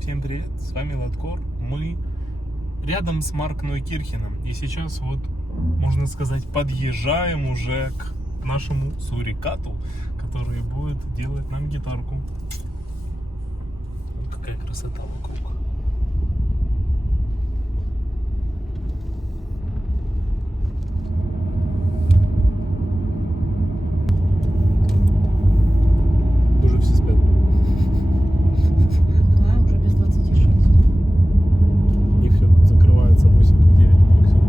Всем привет, с вами Ладкор. Мы рядом с Маркнойкирхеном. И сейчас вот, можно сказать, подъезжаем уже к нашему сурикату, который будет делать нам гитарку. Вот какая красота вокруг. Уже все спят. Да, уже без 26. И все тут закрывается 8-9 максимум.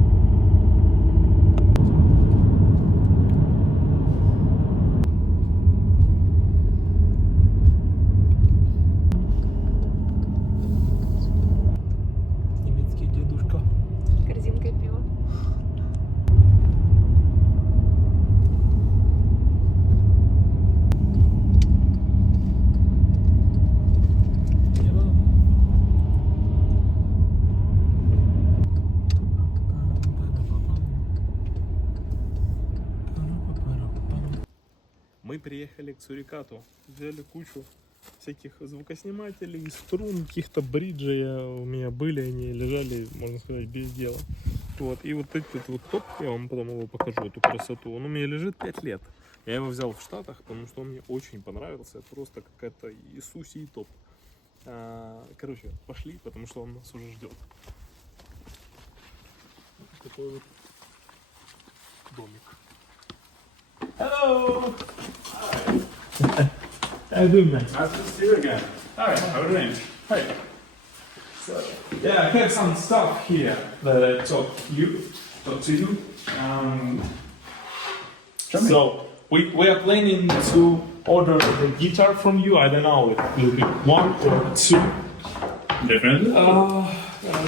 Немецкий дедушка. Корзинкой пива. Мы приехали к сурикату, взяли кучу всяких звукоснимателей, струн, каких-то бриджей у меня были, они лежали, можно сказать, без дела. Вот. И вот этот вот топ, я вам потом его покажу, эту красоту, он у меня лежит 5 лет. Я его взял в Штатах, потому что он мне очень понравился, просто какая-то Иисусий топ. Короче, пошли, потому что он нас уже ждет. Вот такой вот домик. Hello! How you doing, man? Nice to see you again. Hi, how are you doing? Hi. So, yeah, I have some stuff here that I talk to you. So we are planning to order the guitar from you. I don't know, it will be 1 or 2. Definitely.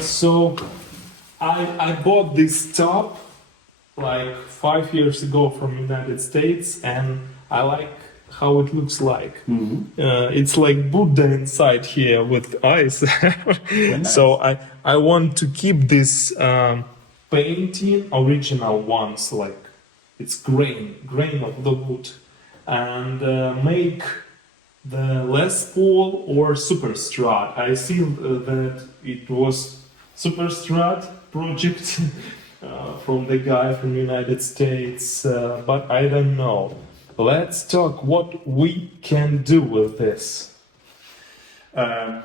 So I bought this top like 5 years ago from United States, and I like how it looks like. It's like Buddha inside here with eyes. Nice. So I want to keep this painting original ones, like it's grain of the wood, and make the Les Paul or Super Strat. I see that it was Super Strat project from the guy from United States, but I don't know. Let's talk what we can do with this. The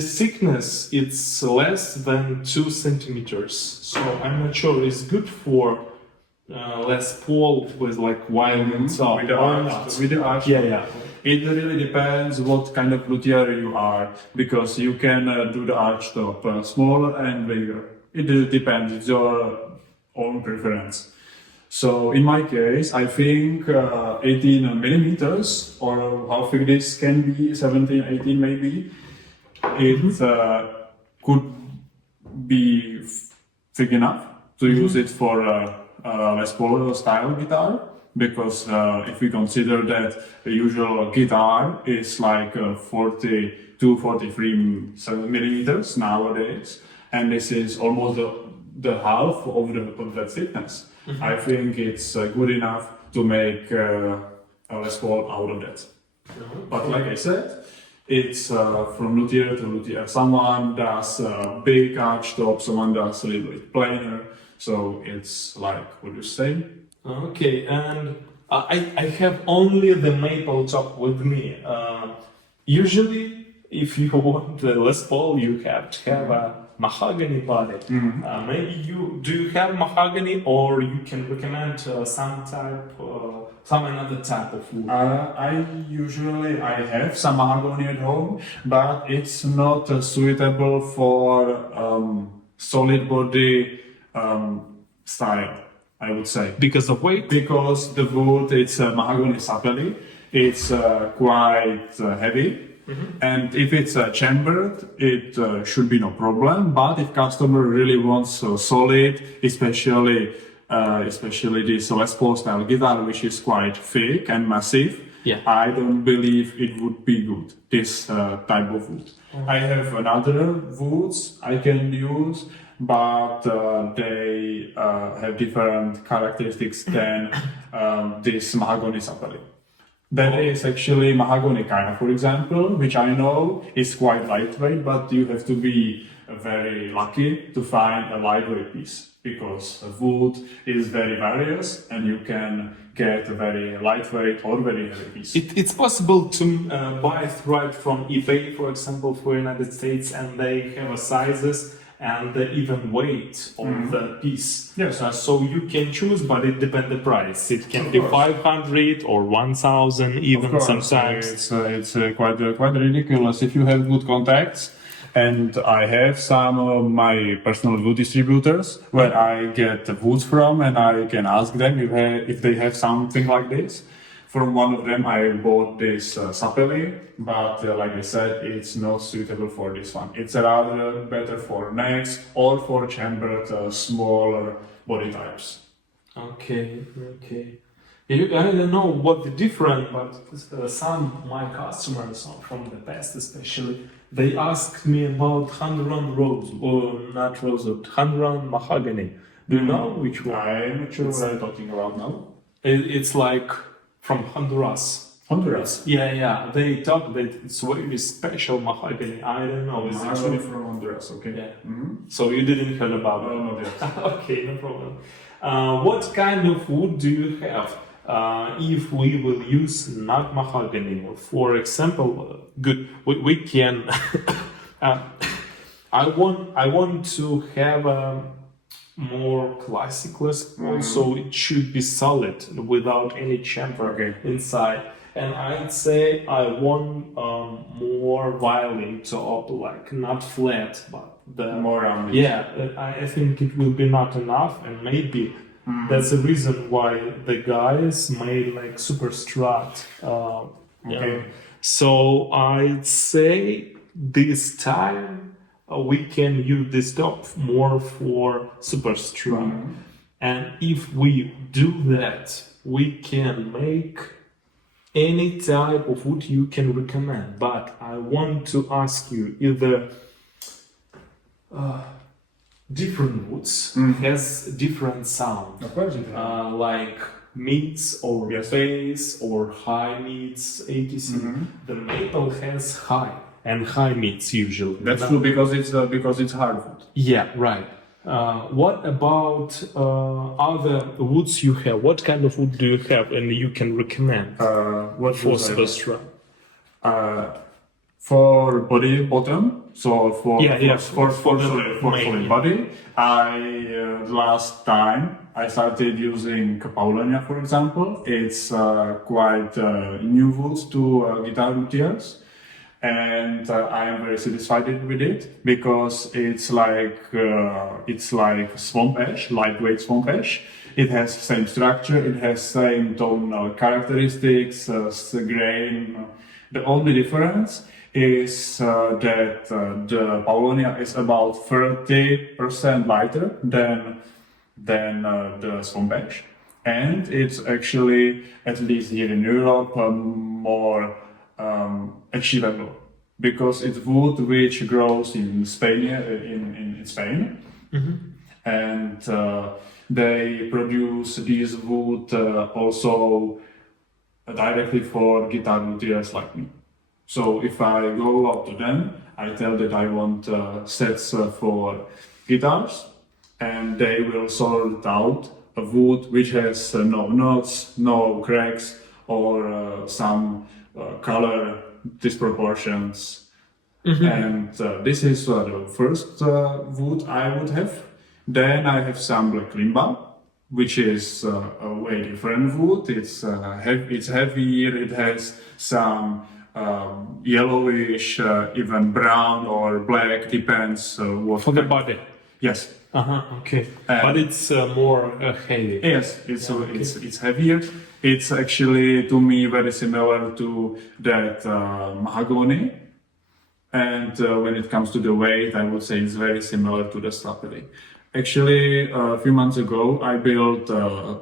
thickness it's less than 2 centimeters, so I'm not sure it's good for Les Paul with like violin top. With the arch. Yeah. It really depends what kind of luthier you are, because you can do the arch top smaller and bigger. It really depends, it's your own preference. So in my case, I think 18 millimeters, or how thick this can be, 17, 18 maybe, it could be thick enough to use it for Les Paul style guitar. Because if we consider that the usual guitar is like 42-43 millimeters nowadays, and this is almost the half of that thickness, I think it's good enough to make a Les Paul out of that. But like I said, it's from luthier to luthier. Someone does big arch top, someone does a little bit plainer, so it's like what you say. Okay, and I have only the maple top with me. Usually, if you want the Les Paul, you have to have a mahogany body. Maybe do you have mahogany, or you can recommend some another type of wood? I have some mahogany at home, but it's not suitable for solid body style, I would say. Because of weight? Because the wood, it's mahogany sapelli, it's quite heavy. And if it's chambered, it should be no problem. But if customer really wants solid, especially this Les Paul style guitar, which is quite thick and massive, I don't believe it would be good, this type of wood. I have another woods I can use, but they have different characteristics than this mahogany sapelli. There is actually mahogany kind, for example, which I know is quite lightweight, but you have to be very lucky to find a lightweight piece because wood is very various and you can get a very lightweight or very heavy piece. It's possible to buy it right from eBay, for example, for United States, and they have a sizes and the even weight of the piece. Yes. So you can choose, but it depends the price. It can Of be course. 500 or 1,000 even Of course, sometimes. it's quite ridiculous if you have good contacts. And I have some of my personal wood distributors where I get the woods from, and I can ask them if they have something like this. From one of them, I bought this sapele, but like I said, it's not suitable for this one. It's rather better for necks or for chambered smaller body types. Okay. I don't know what the difference, but some of my customers from the past especially, they asked me about hand-round rose, or not rose, or hand-round mahogany. Do you know which one? I'm not sure what I'm talking about now. It's like from Honduras. Honduras. Yeah. They talk that it's very special mahogany. I don't know. Is it Mahogany true? from Honduras, okay. Yeah. Mm-hmm. So you didn't hear about it? Not yet. Okay, no problem. What kind of wood do you have? If we will use not mahogany, for example, good, we can. I want to have a more classical, so it should be solid without any chamfer inside. And I'd say I want more violin top, like not flat, but the More rounded. Yeah, I think it will be not enough, and maybe that's the reason why the guys made like super strut. Okay. So I'd say this time we can use this top more for super strut. And if we do that, we can make any type of wood you can recommend. But I want to ask you either different woods has different sound, Of course it has. like mids or Yes. bass or high mids, etc. The maple has high and high mids usually. That's true because it's hardwood. Yeah, right. What about other woods you have? What kind of wood do you have and you can recommend What for was I- super strut? For body bottom, so for for the main, solid yeah. body, last time I started using Paulinia, for example. It's quite new wood to guitar luthiers, and I am very satisfied with it because it's like swamp ash, lightweight swamp ash. It has same structure, it has same tonal characteristics, grain. The only difference is that the Paulinia is about 30% lighter than the swamp ash, and it's actually, at least here in Europe, more achievable because it's wood which grows in Spain, in Spain, and they produce this wood also directly for guitar luthiers like me. So if I go out to them, I tell that I want sets for guitars, and they will sort out a wood which has no knots, no cracks, or some color disproportions. And this is the first wood I would have. Then I have some black limba, which is a way different wood. It's heavier. It has some yellowish, even brown or black, depends what. For the body. Yes. Okay. But it's more heavy. Yes, it's heavier. It's actually, to me, very similar to that mahogany. And when it comes to the weight, I would say it's very similar to the sapele. Actually, a few months ago, I built a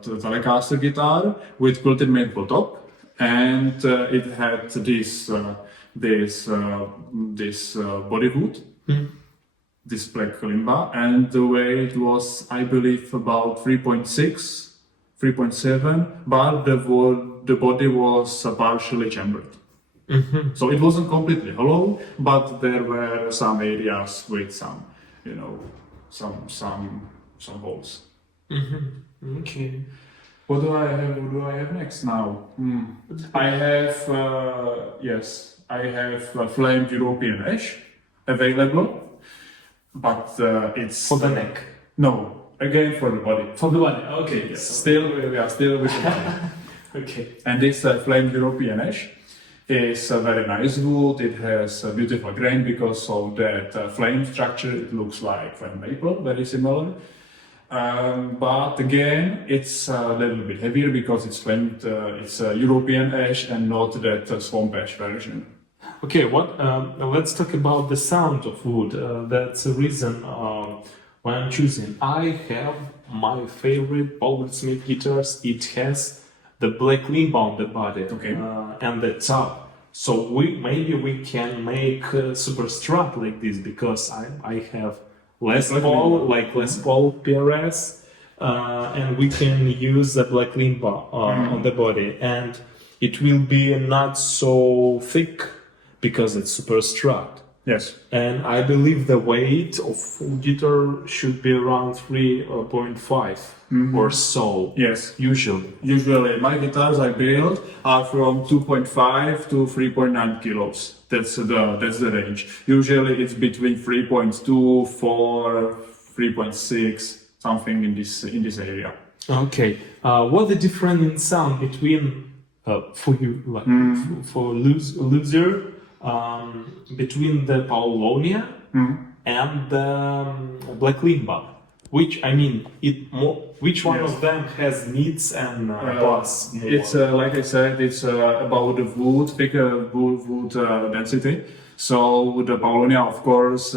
Telecaster guitar with quilted maple top, and it had this body hood, this black kalimba, and the weight was, I believe, about 3.6 3.7, but the body was partially chambered. So it wasn't completely hollow, but there were some areas with some, you know, some holes. Okay. What do I have? What do I have next now? I have yes, I have flamed European ash available, but it's For the neck. No, again for the body. For the body. Okay. Yes, still we are still with the body. Okay. And this flamed European ash is a very nice wood. It has a beautiful grain because of that flame structure. It looks like flame maple, very similar. But again, it's a little bit heavier because it's flamed. It's a European ash and not that swamp ash version. Okay, let's talk about the sound of wood. That's the reason why I'm choosing. I have my favorite Smith guitars. It has the black limb on the body and the top. So maybe we can make a super Strat like this because I have Les Paul PRS, and we can use the black limb on the body, and it will be not so thick because it's super Strat. Yes. And I believe the weight of full guitar should be around 3.5 or so. Yes. Usually. Usually, my guitars I build are from 2.5 to 3.9 kilos. That's the range. Usually, it's between 3.2, 4, 3.6, something in this area. Okay. What's the difference in sound between for you for loser? Between the Paulonia and the Black Limba, which one of them has needs and bass? It's like I said, it's about the wood, thicker wood density. So the Paulonia, of course,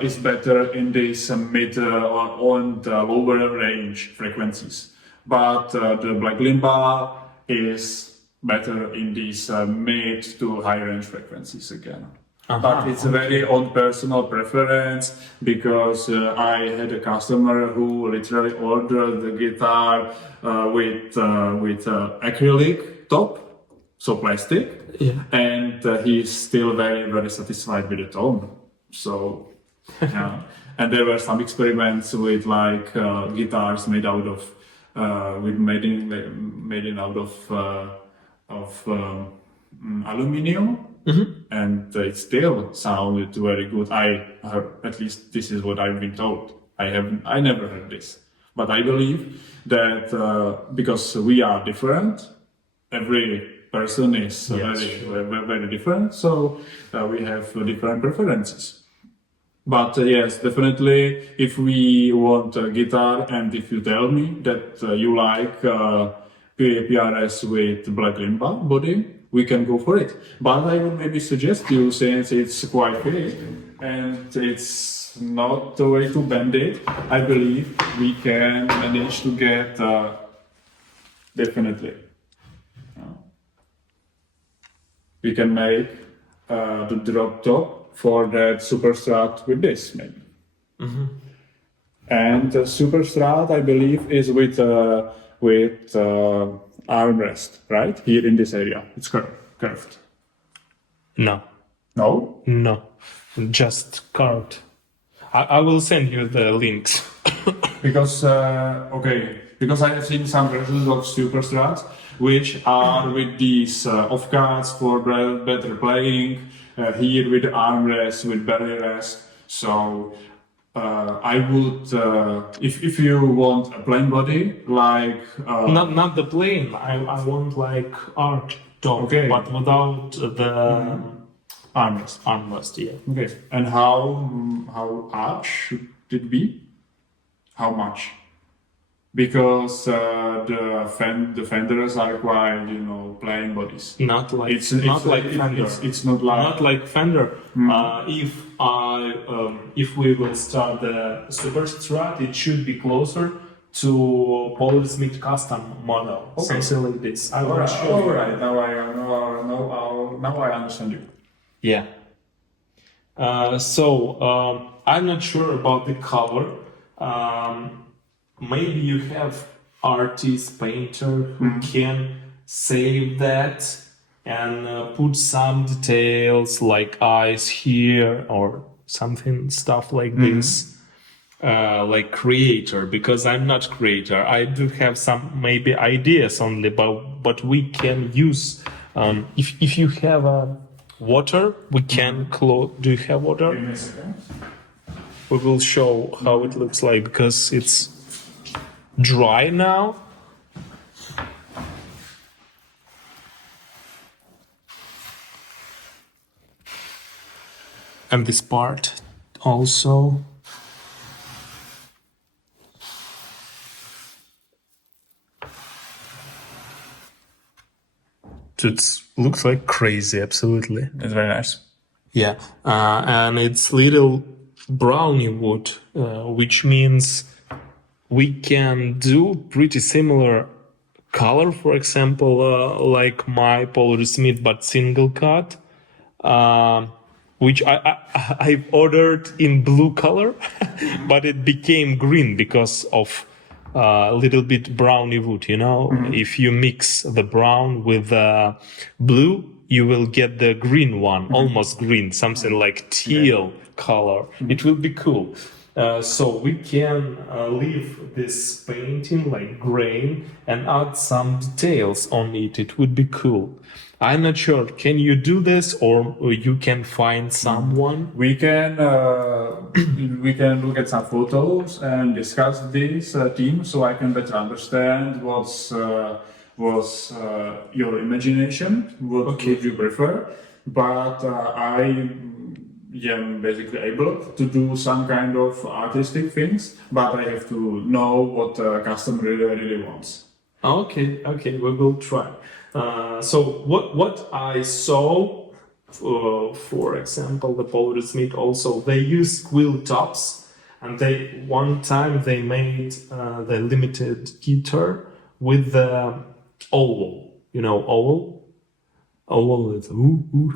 is better in this mid and lower range frequencies, but the Black Limba is better in these mid to high range frequencies again. But it's a very own personal preference because I had a customer who literally ordered the guitar with acrylic top, so plastic, and he's still very, very satisfied with the tone. So, yeah. And there were some experiments with like guitars made out of aluminium, and it still sounded very good. At least this is what I've been told. I never heard this, but I believe that because we are different, every person is very different, so we have different preferences. But yes, definitely, if we want a guitar and if you tell me that you like PRS with Black Limba body, we can go for it. But I would maybe suggest you, since it's quite big and it's not the way to bend it, I believe we can manage to get definitely. We can make the drop top for that Super Strat with this maybe. And the Super Strat, I believe, is with armrest, right? Here in this area. It's curved. No, just carved. I will send you the links. Because I have seen some versions of Super Strats which are with these offcuts for better playing. Here with the armrest, with belly rest. So I would, if you want a plain body, like not the plain. I want like art top, but without the armrest. Yeah. Okay. And how arch should it be? How much? Because the fenders are quite, plain bodies. Not like Fender. It's not like. Not like Fender. If we will start the Super Strat, it should be closer to Paul Smith custom model, something like this. All right. Now I understand you. Yeah. So I'm not sure about the color. Maybe you have artist, painter who can save that and put some details like eyes here or something, stuff like this. Like creator, because I'm not creator. I do have some maybe ideas only, but we can use if you have water, we can close. Do you have water? Give me a second. We will show how it looks like because it's dry now. And this part also. It looks like crazy, absolutely. It's very nice. Yeah, and it's little brownie wood, which means we can do pretty similar color, for example, like my Polar Smith, but single cut, which I've ordered in blue color, but it became green because of a little bit browny wood, you know. If you mix the brown with blue, you will get the green one, almost green, something like teal color. It will be cool. So we can leave this painting like grain and add some details on it. It would be cool. I'm not sure. Can you do this, or you can find someone? We can look at some photos and discuss this theme, so I can better understand what's your imagination. What would you prefer? But I am basically able to do some kind of artistic things, but I have to know what the customer really wants. Okay, we will try. So what I saw, for example, the Polar Smith also, they use quill tops, and one time they made the limited guitar with the oval. You know oval? Oval is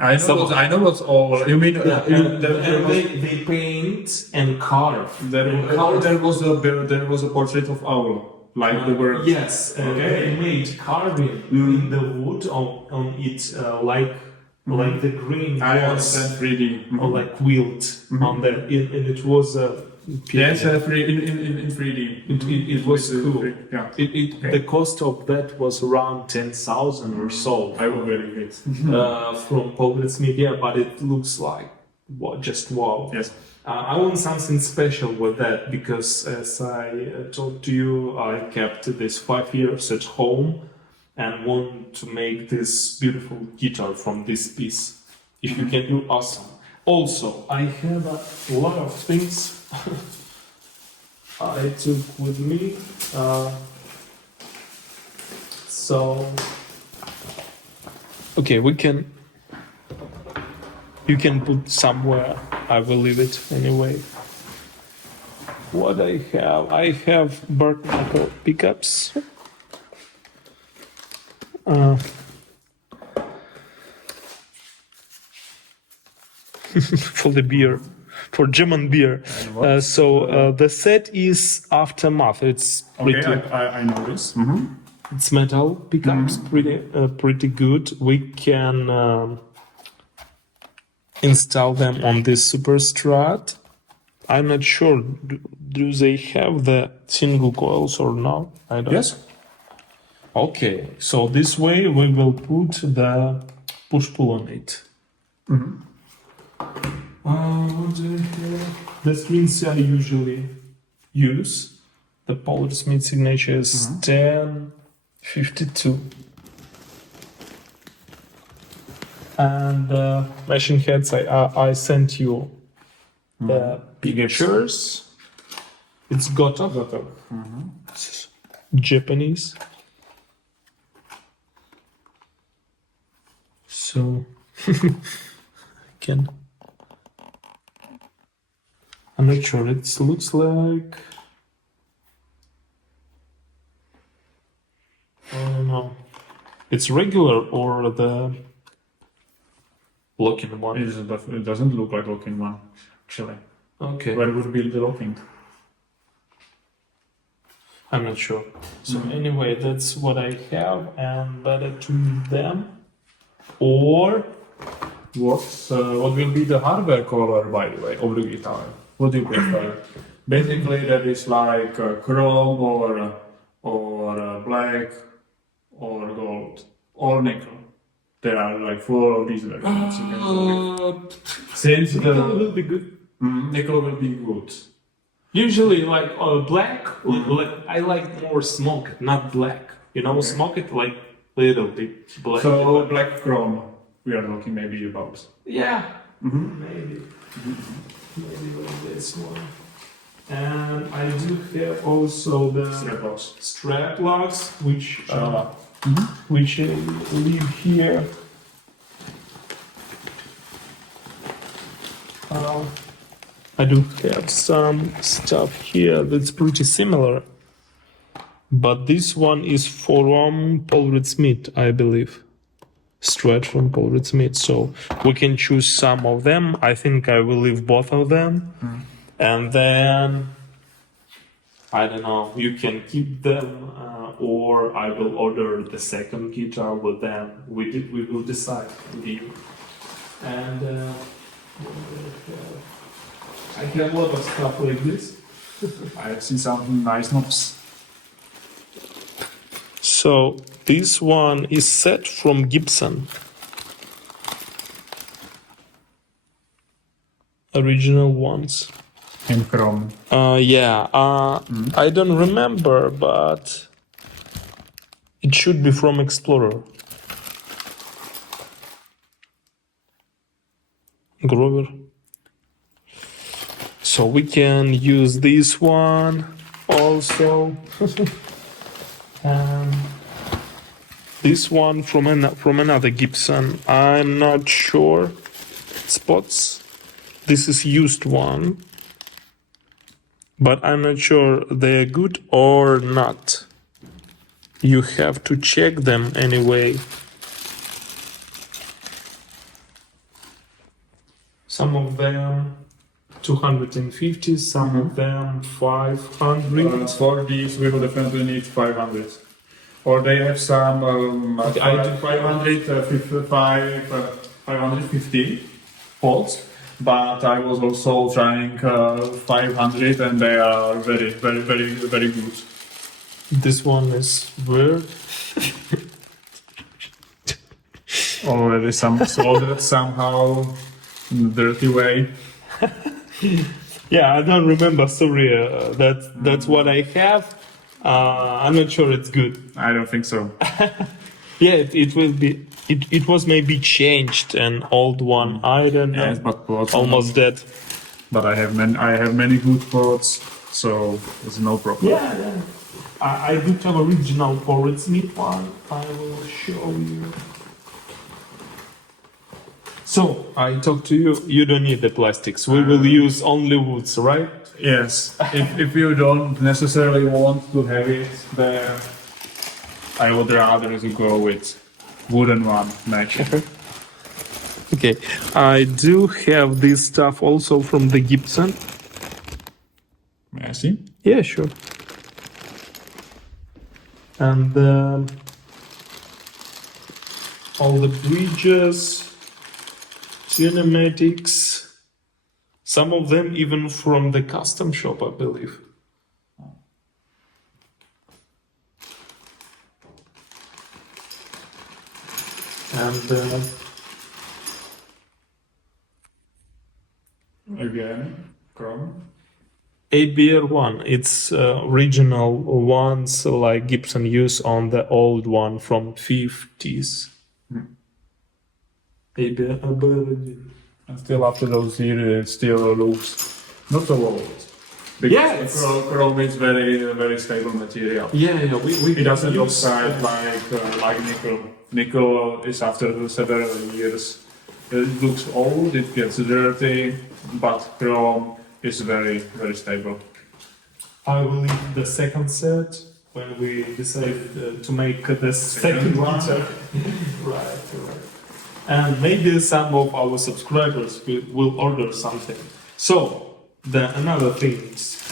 I know what's all. You mean and they paint and carve. there was a portrait of owl. Like the word. Yes, they made carving in the wood on it, like the green was 3D. or like quilt on there, and it was Yes, in 3D. It was cool. Yeah. The cost of that was around 10,000 or so. I will very it. From Polar Smith, yeah, but it looks like just wow. Yes. I want something special with that because, as I told to you, I kept this 5 years at home and want to make this beautiful guitar from this piece. If you can do, awesome. Also, I have a lot of things I took with me. Okay, you can put somewhere. I will leave it anyway. What I have Burt knuckle pickups. For the beer, for German beer. So the set is Aftermath. It's pretty. Okay, I know this. It's metal pickups, pretty good. We can install them on this Superstrat. I'm not sure. Do they have the single coils or no? I don't. Yes. Okay, so this way we will put the push-pull on it. What do I have? The strings I usually use. The Polar Smith signature is 1052. And machine heads, I sent you the pictures. It's Goto. It's Japanese. So I'm not sure. It looks like, I don't know. It's regular or the locking one. It doesn't look like locking one, actually. Okay. Where would be the locking? I'm not sure. So anyway, that's what I have, and better to use them. Or What will be the hardware color, by the way, of the guitar? What do you prefer? Basically, that is like chrome or black or gold or nickel. There are like 4 of these versions. You can go with. Since nickel the will be good. nickel will be good. Usually, like black. Like, I like more smoke, not black. You know, smoke it like little bit black. So black chrome, we are talking maybe about. Yeah, maybe like this one. And I do have also the strap locks, which live here. I do have some stuff here that's pretty similar, but this one is from Paul Reed Smith, I believe. Straight from Paul Reed Smith, so we can choose some of them. I think I will leave both of them, and then I don't know. You can keep them, or I will order the second guitar with them. We will decide with you. And I have a lot of stuff like this. I see some nice knobs. So this one is set from Gibson. Original ones. In chrome. I don't remember, but it should be from Explorer. Grover. So we can use this one also. This one from another Gibson. I'm not sure. Spots. This is used one, but I'm not sure they're good or not. You have to check them anyway. Some of them 250, some of them 500. For these, we will definitely need 500. Or they have some 550 volts, but I was also trying 500, and they are very, very, very, very good. This one is weird. Already some soldered somehow in a dirty way. Yeah, I don't remember. Sorry, that's what I have. I'm not sure it's good. I don't think so. Yeah, it will be. It was maybe changed, an old one. I don't know. Yes, but Almost dead. But I have many good chords, so it's no problem. Yeah. I do have original Paul Reed Smith one. I will show you. So I talked to you. You don't need the plastics. We will use only woods, right? Yes. if you don't necessarily want to have it there, I would rather go with wooden one matching. Okay. I do have this stuff also from the Gibson. May I see? Yeah, sure. And all the bridges, cinematics, some of them even from the custom shop, I believe. And Again, chrome. ABR1, it's original ones like Gibson used on the old one from 50s. ABR. And still after those years, it still looks not so old. Because chrome is very, very stable material. Yeah, It doesn't look like nickel. Nickel is after several years. It looks old, it gets dirty, but chrome is very, very stable. I will leave the second set when we decide to make the second one. Right. And maybe some of our subscribers will order something. So, another thing is,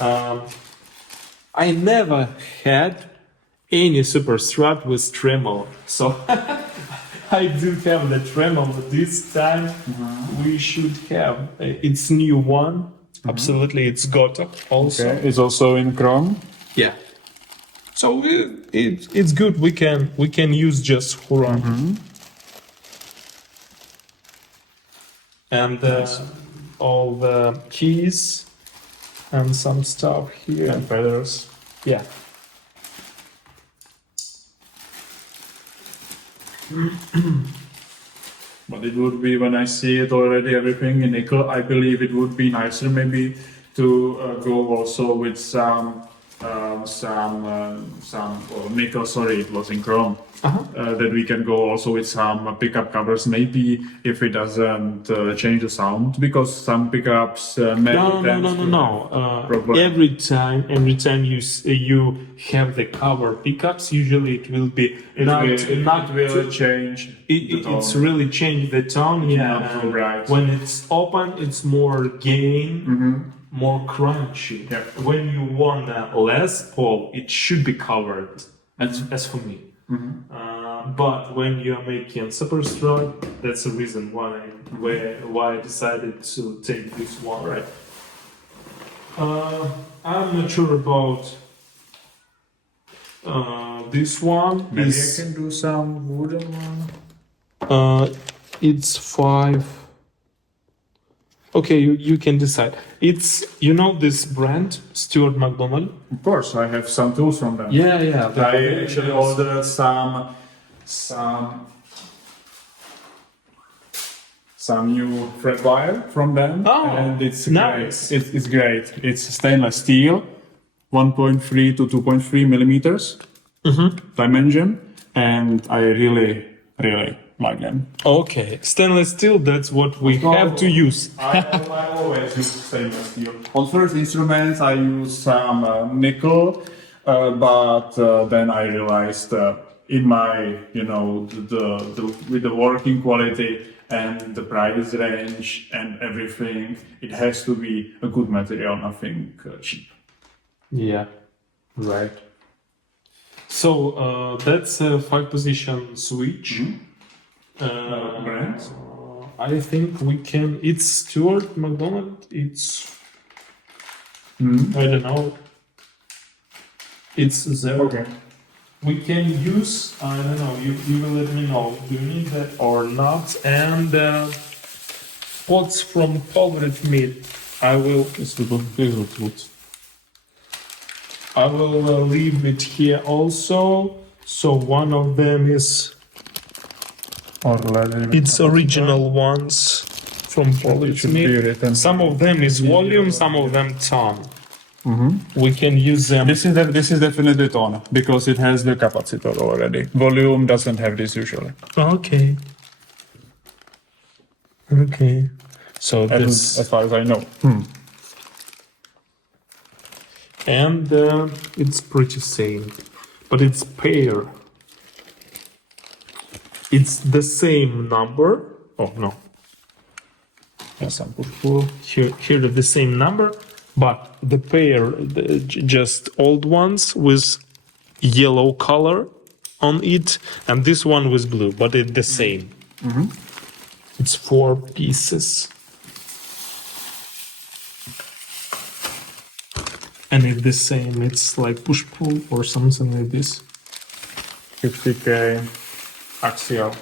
I never had any super strat with tremolo, so I do have the tremolo this time. We should have it's new one. Absolutely, it's Goto also. Okay. It's also in chrome. Yeah. So it's good. We can use just Huron and all the keys and some stuff here. And feathers. Yeah. But it would be, when I see it already, everything in nickel, I believe it would be nicer maybe to go also with some nickel, sorry, it was in chrome. That we can go also with some pickup covers, maybe if it doesn't change the sound, because some pickups No. problem. Every time you have the cover pickups, usually it will be not will change. the tone. it's really changed the tone. Yeah, Not so bright. when it's open, it's more gain, more crunchy. Yeah. When you want less Paul, it should be covered. As for me. But when you're making super strong, that's the reason why I decided to take this one, right? I'm not sure about this one. Maybe I can do some wooden one. It's 5. Okay, you can decide. It's this brand, Stuart McDonald. Of course, I have some tools from them. Yeah. I actually ordered some new thread wire from them, and it's nice. great. It's great. It's stainless steel, 1.3 to 2.3 millimeters dimension, and I really like them. Okay, stainless steel. That's what we have to use. I always use stainless steel. On first instruments, I use some nickel, but then I realized in my, with the working quality and the price range and everything, it has to be a good material, nothing cheap. Yeah, right. So that's a 5-position switch. Brand? I think we can. It's Stuart McDonald. It's I don't know. It's there. Okay. We can use. I don't know. You will let me know. Do you need that or not? And pots from powdered meat. I will. I will leave it here also. So one of them is. It's original ones from Polish meat. Some of them is volume, some of them ton. We can use them. This is definitely tone because it has the capacitor already. Volume doesn't have this usually. Okay. So this, As far as I know. and it's pretty same, but it's pair. It's the same number. Oh no. Yes, Here the same number, but the pair, just old ones with yellow color on it, and this one with blue, but it's the same. It's 4 pieces. And it's the same, it's like push-pull or something like this. 50K axial.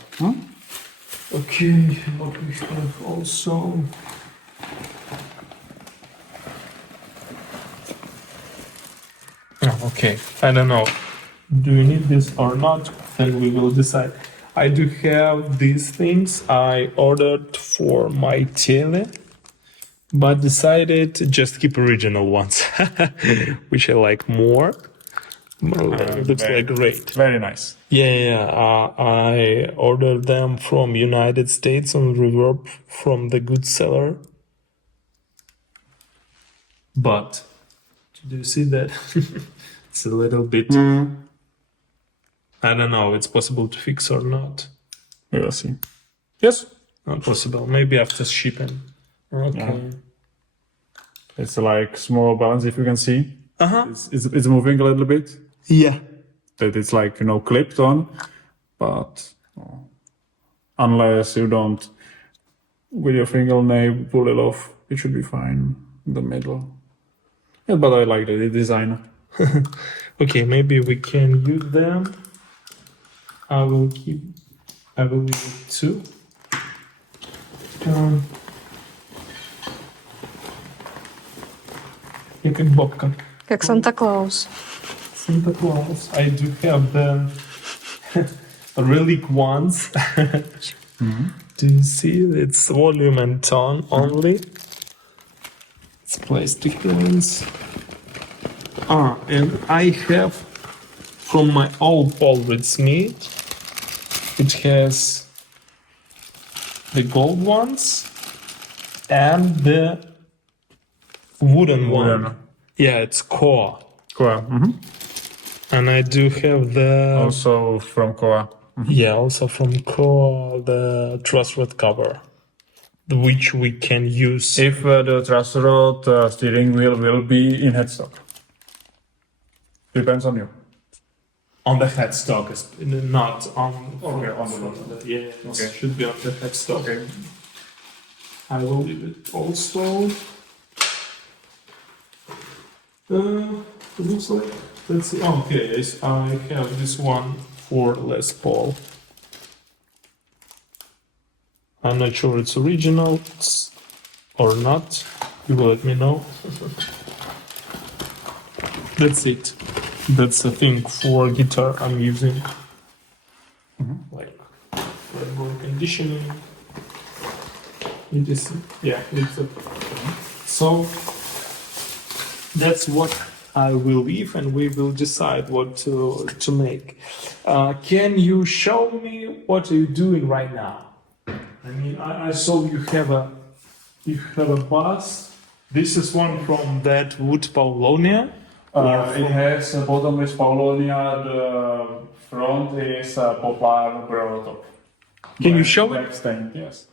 Okay, what we have also. Oh, okay, I don't know. Do you need this or not? Then we will decide. I do have these things I ordered for my tele, but decided to just keep original ones, which I like more. Looks like great. Very nice. Yeah. I ordered them from United States on Reverb from the good seller. But do you see that? It's a little bit. I don't know. It's possible to fix or not. We'll see. Yes. Not possible. Maybe after shipping. Okay. It's like small buttons, if you can see. Uh-huh. It's moving a little bit. Yeah. That it's like, clipped on, but unless you don't, with your fingernail, pull it off, it should be fine in the middle. Yeah, but I like the design. Okay, maybe we can use them. I will leave it too. Як бабка. Как Санта-Клаус. Santa Claus. I do have the relic ones. Do you see? It's volume and tone only. It's plastic ones. And I have from my old Paul with Smith. It has the gold ones and the wooden one. Wooden. Yeah, it's core. Koa. And I do have the Also from Koa. yeah, also from core the truss rod cover, which we can use. If the truss rod steering wheel will be in headstock. Depends on you. On the headstock, not on. Okay, on the front. bottom. Yeah, it Okay. should be on the headstock. Okay. I will leave it also. It looks like let's see. Okay, yes, I have this one for Les Paul. I'm not sure it's original or not. You will let me know. That's it. That's the thing for guitar I'm using. Like for conditioning. It is, yeah, it's a, so that's what I will leave, and we will decide what to make. Can you show me what are you doing right now? I mean, I saw you have a bus. This is one from that wood Paulonia. It has bottom is Paulonia, the front is poplar broad top. Can you show it? Black stain, yes.